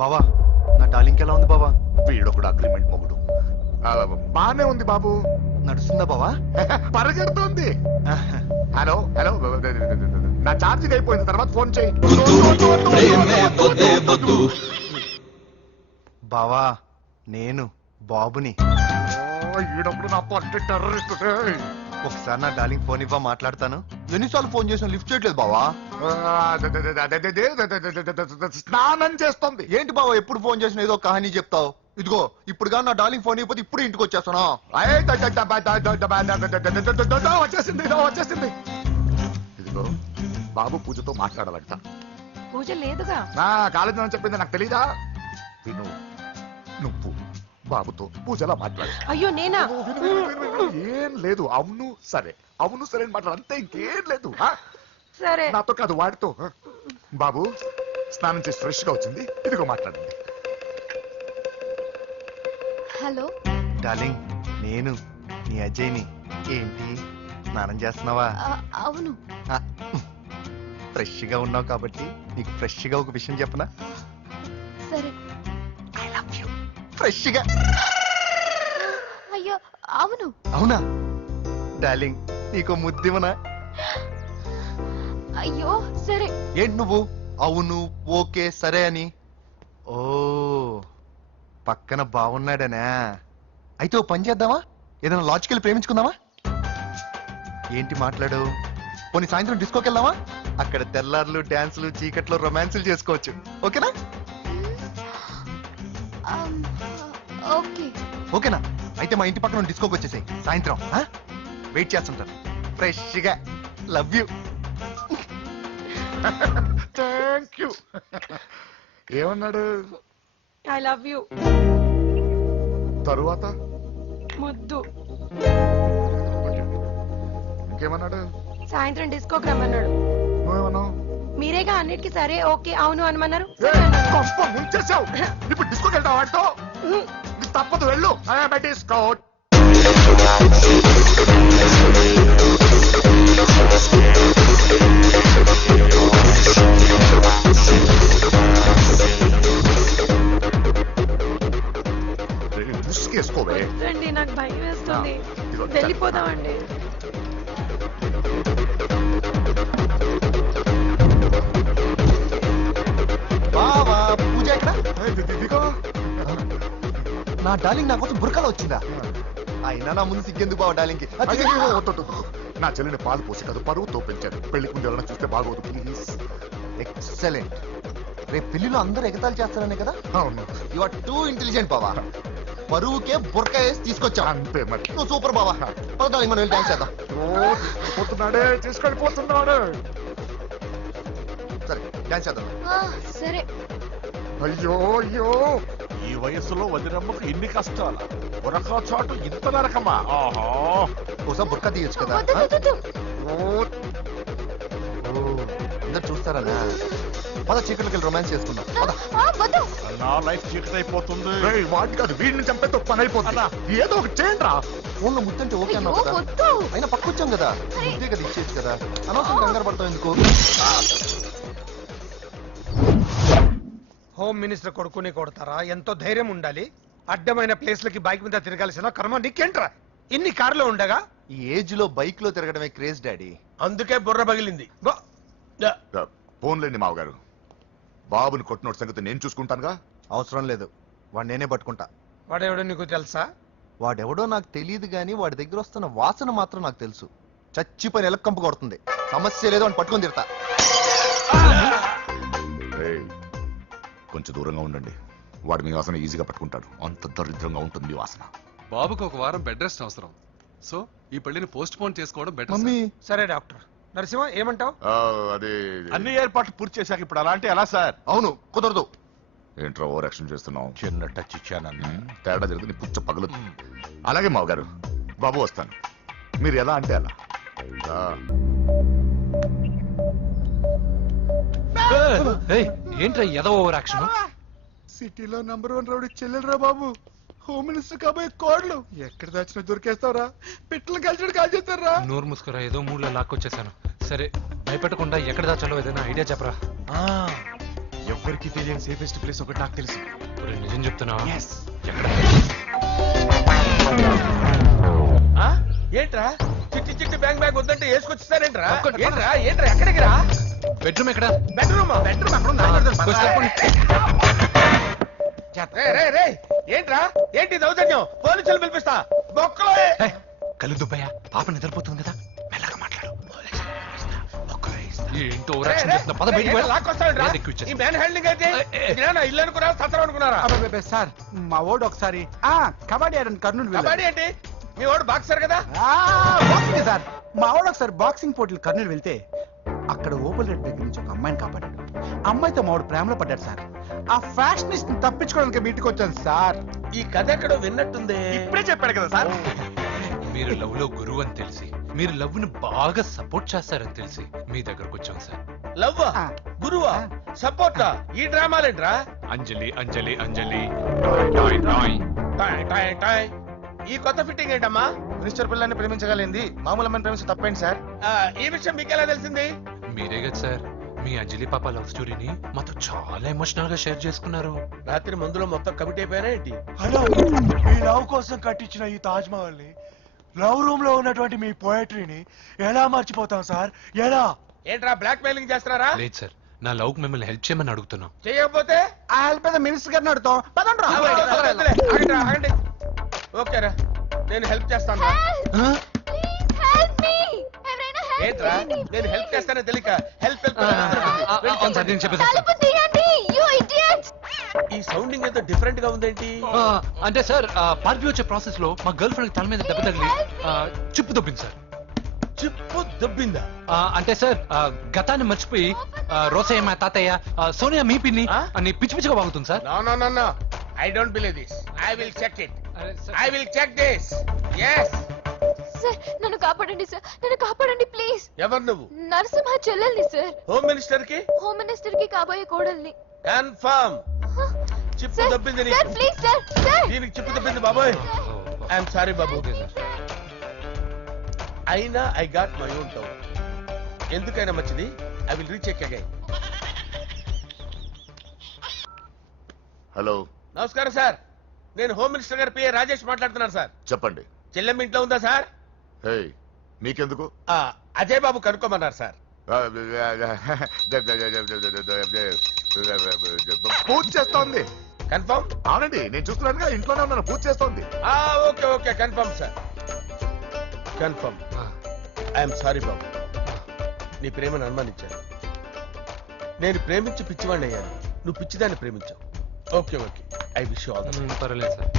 బావా నా డార్లింగ్ ఎలా ఉంది బావా? వీడొకడు అగ్రిమెంట్ మొగుడు. బానే ఉంది బాబు. నడుస్తుందా బావా? పరిగెడుతుంది. హలో హలో, నా ఛార్జింగ్ అయిపోయిన తర్వాత ఫోన్ చేయి. బావా నేను బాబుని. ఈడొకడు నా పట్టి టెర్రరిస్ట్. ఒకసారి నా డార్లింగ్ ఫోన్ ఇవ్వ, మాట్లాడతాను. ఎన్నిసార్లు ఫోన్ చేసినా లిఫ్ట్ చేయట్లేదు బావా. స్నానం చేస్తుంది. ఏంటి బావా ఎప్పుడు ఫోన్ చేసినా ఏదో కహానీ చెప్తావు? ఇదిగో ఇప్పుడు కానీ నా డార్లింగ్ ఫోన్ ఇవ్వకపోతే ఇప్పుడు ఇంటికి వచ్చేస్తాను. వచ్చేసింది వచ్చేసింది. ఇదిగో బాబు పూజతో మాట్లాడాలంట. పూజ లేదుగా. నా కాలేజీ అని చెప్పింది నాకు తెలీదా? విను, నువ్వు బాబుతో పూజలా మాట్లాడు. అయ్యో నేనా? ఏం లేదు. అవును సరే, అవును సరే అని మాట్లాడు, అంతే, ఇంకేం లేదు. సరే నాతో కాదు, వాడితో. బాబు స్నానం చేసి ఫ్రెష్ గా వచ్చింది, ఇదిగో మాట్లాడండి. హలో డార్లింగ్ నేను నీ అజయ్ని. ఏంటి స్నానం చేస్తున్నావా? అవును. ఫ్రెష్ గా ఉన్నావు కాబట్టి నీకు ఫ్రెష్ గా ఒక విషయం చెప్పనా? సరే. I love you. ఫ్రెష్ గా. అయ్యో అవును. అవునా డార్లింగ్, నీకు ముద్దివనా? అయ్యో సరే. ఏంటి నువ్వు అవును ఓకే సరే అని? ఓ పక్కన బాగున్నాడనా? అయితే ఓ పని చేద్దామా? ఏదైనా లాజికల్ ప్రేమించుకుందామా? ఏంటి మాట్లాడు? పోనీ సాయంత్రం డిస్కోకి వెళ్దామా? అక్కడ తెల్లార్లు డాన్సులు చీకట్లో రొమాన్సులు చేసుకోవచ్చు. ఓకేనా? ఓకే. ఓకేనా? అయితే మా ఇంటి పక్కన డిస్కోకి వచ్చేసాయి సాయంత్రం. వెయిట్ చేస్తుంటాను ఫ్రెష్ గా. Love you. Thank you. ఏమన్నాడు? I love you. తరువాత ముద్దు. ఇంకేమన్నాడు? సాయంత్రం డిస్కోకి రమ్మన్నాడు. నువ్వేమన్నావు? మీరేగా అన్నిటికీ సరే ఓకే అవును అనమన్నారు. ముంచేసావు. ఇప్పుడు డిస్కోకి వెళ్తావు వాటితో? తప్పదు, వెళ్ళు. డిస్కో. ముసుకేసుకోవే. రండి, నాకు భయం వేస్తుంది. వెళ్ళిపోదామండి. బావా పూజ ఎక్కడ? ఇదిగో నా డార్లింగ్ నా కోసం బురకలో వచ్చిందా? అయినా నా ముందు సిగ్గెందుకు బావ డార్లింగ్ కి? నా చెల్లిని పాలు పోసి కాదు పరువుతో పెంచాను. పెళ్లికి ముందు ఎవరైనా చూస్తే బాగోదు ప్లీజ్. ఎక్సలెంట్. రేపు పెళ్లిలో అందరూ ఎగతాలు చేస్తారనే కదా? అవును, యు ఆర్ టూ ఇంటెలిజెంట్ బావా. పరువుకే బుర్క వేసి తీసుకొచ్చా. అంతే మరి. నువ్వు సూపర్ బావా. డార్లింగ్ మనం వెళ్ళి డాన్స్ చేద్దాం. పోతున్నాడే, తీసుకెళ్ళిపోతున్నాడు. సరే డాన్స్ చేద్దాం. సరే. అయ్యో అయ్యో, ఈ వయసులో వదినమ్మకు ఇన్ని కష్టాలు, ఒరక చోటు ఇంత నరకమా? ఆహా, ఒకసారి బుర్క తీయొచ్చు కదా? అందరు చూస్తారనా? పద చీకట్లోకి వెళ్ళి రొమాన్స్ చేసుకుందాం. నా లైఫ్ చీకటి అయిపోతుంది. వాటి కాదు, వీడిని చంపేతో పని అయిపోతుందా? ఏదో ఒకటి చేయండి రా. ఫోన్ లో ముద్దంటే ఓకే అన్నావు కదా? అయినా పక్క వచ్చాం కదా, ముద్దే కదా ఇచ్చేది కదా. అనవసరం కంగారు పడతావు ఎందుకు? హోమ్ మినిస్టర్ కొడుకుని కొడతారా? ఎంతో ధైర్యం ఉండాలి. అడ్డమైన ప్లేస్లకి బైక్ మీద తిరగాల్సిన కర్మ నీకేంట్రా? ఇన్ని కార్లో ఉండగా ఈ ఏజ్ లో బైక్ లో తిరగడమే క్రేజ్ డాడీ. అందుకే బుర్ర పగిలింది. ఫోన్లేండి మావగారు, బాబుని కొట్టినోటి సంగతి నేను చూసుకుంటానుగా. అవసరం లేదు, వాడు నేనే పట్టుకుంటా. వాడెవడో నీకు తెలుసా? వాడెవడో నాకు తెలియదు గానీ వాడి దగ్గర వస్తున్న వాసన మాత్రం నాకు తెలుసు. చచ్చిపోయిన ఎలక్కంపు కొడుతుంది. సమస్య లేదు అని పట్టుకొని తిడతా. కొంచెం దూరంగా ఉండండి, వాడు మీ వాసన ఈజీగా పట్టుకుంటాడు. అంత దరిద్రంగా ఉంటుంది మీ వాసన. బాబుకి ఒక వారం బెడ్ రెస్ట్ అవసరం. సో ఈ పెళ్లిని పోస్ట్ పోన్ చేసుకోవడం బెటర్. మమ్మీ సరే డాక్టర్. నరసింహ ఏమంటావు? అదే అన్ని ఏర్పాట్లు పూర్తి చేశాక ఇప్పుడు అలాంటి ఎలా సార్? అవును కుదరదు. ఏంట్రా ఓవర్ యాక్షన్ చేస్తున్నావు? చిన్న టచ్ ఇచ్చానన్న. తేడా జరిగితే నీ పుచ్చ పగలు. అలాగే మావగారు, బాబు వస్తాను. మీరు ఎలా అంటే అలా. ఏంట్రా ఎదో ఓవర్ యాక్షన్? సిటీలో నంబర్ 1 రౌడీ చెల్లెలరా బాబు. హోమ్ మినిస్టర్ కాబోయే కోడ్లు ఎక్కడ దాచినా దొరికేస్తారా? పిట్టలు కలిసి కాల్ చేస్తారా? నోరు ముసుకురా, ఏదో మూడులో లాక్కొచ్చేసాను. సరే భయపెట్టకుండా ఎక్కడ దాచాలో ఏదైనా ఐడియా చెప్పరా. ఎవరికి తెలియని సేఫెస్ట్ ప్లేస్ ఒకటి నాకు తెలుసు. ఒరేయ్, నిజం చెప్తున్నావా? ఏంట్రా చిట్టి చిట్టి బ్యాంగ్ బ్యాంగ్ వద్దంటే వేసుకొచ్చిస్తారేంట్రా? ఏంట్రా ఏంట్రా ఎక్కడికి రా? బెడ్రూమ్ ఎక్కడ? బెడ్రూమ్ బెడ్రూమ్ అక్కడ ఉందా? ఏంట్రా ఏంటి దౌర్జన్యం? పోలీసులు పిలిపిస్తా బొక్కలో. ఏయ్, కళ్ళు దుబ్బయ్యా, పాప నిద్రపోతుంది కదా, మెల్లగా మాట్లాడు. ఏంటో ఓవరాక్షన్ చేస్తున్నా, పద బయటికి వెళ్ళు. లాక్కొస్తాడు ఏది ఎక్కువ ఇచ్చేస్తా. ఈ మ్యాన్ హ్యాండ్లింగ్ అయితే ఇదేనా ఇల్లు అనుకున్నారా సత్రం అనుకున్నారా? అబ్బబ్బబ్బే, సార్ మా ఓడు ఒకసారి కబడ్డీ ఆడని కర్నూలు కబడ్డీ ఏంటి? మీ వాడు బాక్సర్ కదా? Boxing sir. మా ఓడు ఒకసారి బాక్సింగ్ పోటీలు కర్నూలు వెళ్తే అక్కడ ఓపెల్ రెడ్ దగ్గర నుంచి ఒక అమ్మాయిని కాపాడాడు. అమ్మాయితో మా వాడు ప్రేమలో పడ్డాడు సార్. ఆ ఫ్యాషనిస్ట్ తప్పించుకోవడానికి మీటికి వచ్చాను సార్. ఈ కథ ఎక్కడో విన్నట్టుంది. ఇప్పుడే చెప్పాడు కదా సార్. మీరు లవ్ లో గురువు అని తెలిసి, మీరు లవ్ ను బాగా సపోర్ట్ చేస్తారని తెలిసి మీ దగ్గరకు వచ్చాం సార్. లవ్వా గురువా సపోర్టా? ఈ డ్రామాలేంట్రా? అంజలి అంజలి అంజలి టాయ్ టాయ్ టాయ్ టాయ్ టాయ్. ఈ కొత్త ఫిట్టింగ్ ఏంటమ్మా? మినిస్టర్ పిల్లల్ని ప్రేమించగలిగింది మామూలు అమ్మని ప్రేమించి తప్పేంటి సార్? ఈ విషయం మీకెలా తెలిసింది? మీరే కదా సార్ మీ అంజలి పాప లవ్ స్టోరీని మాతో చాలా ఎమోషనల్ గా షేర్ చేసుకున్నారు. రాత్రి మందులో మొత్తం కమిటీ అయిపోయారా ఏంటి? హలో, మీ లవ్ కోసం కట్టించిన ఈ తాజ్ మహల్ ని, లవ్ రూమ్ లో ఉన్నటువంటి మీ పోయట్రీని ఎలా మర్చిపోతాం సార్? ఎలా? ఏంట్రా బ్లాక్ మెయిలింగ్ చేస్తున్నారా? లేదు సార్, నా లవ్ కు మిమ్మల్ని హెల్ప్ చేయమని అడుగుతున్నాం. చేయకపోతే ఆ హెల్ప్ ఏదో మినిస్టర్ గారిని అడుగుతాం. పదండి రా. వద్దులే, ఆగండి, ఆగండి. ఓకేరా, నేను హెల్ప్ చేస్తాను రా. ఏంట్రా నేను హెల్ప్ చేస్తానో తెలియక హెల్ప్ అవును సార్, నేను చెప్పేసాను. ఈ సౌండింగ్ ఏదో డిఫరెంట్ గా ఉందేంటి? అంటే సార్ పార్టీ వచ్చే ప్రాసెస్ లో మా గర్ల్ ఫ్రెండ్ తల మీద దెబ్బ తగిలి చిప్పు దొబ్బింది సార్. చిప్పు దొబ్బిందా? అంటే సార్ గతాన్ని మర్చిపోయి రోసయ్య మా తాతయ్య సోనియా మీ పిన్ని అని పిచ్చి పిచ్చిగా బాగుతుంది sir. No I don't believe this. I will check it. I will check this. yes sir నన్ను కాపాడండి సార్, నన్ను కాపాడండి ప్లీజ్. ఎవరు నువ్వు? నరసింహ చెల్లెల్ని సార్, హోమ్ మినిస్టర్ కి హోమ్ మినిస్టర్ కి కాబోయే కోడల్ని. కన్ఫర్మ్ చిప్పు సార్ దొబ్బింది సార్ నీకు. Please sir sir. దీనికి చిప్పు దొబ్బింది బాబోయ్. ఐఎమ్ సారీ బాబు. అయినా I got my own town. ఎందుకైనా మంచిది, I will recheck again. Hello, నమస్కారం సార్, నేను హోమ్ మినిస్టర్ గారి పిఏ రాజేష్ మాట్లాడుతున్నాను సార్. చెప్పండి. చెల్లెమ్మ ఇంట్లో ఉందా సార్? హే, మీకెందుకు? అజయ్ బాబు కనుక్కోమన్నారు సార్. పూజ చేస్తోంది. కన్ఫర్మ్? అవునండి, నేను చూస్తున్నానుగా, ఇంట్లోనే ఉన్నాను, పూజ చేస్తోంది. Okay okay confirm sir, confirm. I'm sorry బాబు, నీ ప్రేమను అనుమానించాను. నేను ప్రేమించి పిచ్చివాడిని అయ్యాను, నువ్వు పిచ్చిదాన్ని ప్రేమించావు. Okay okay, I wish you all the best. పర్వాలేదు సార్.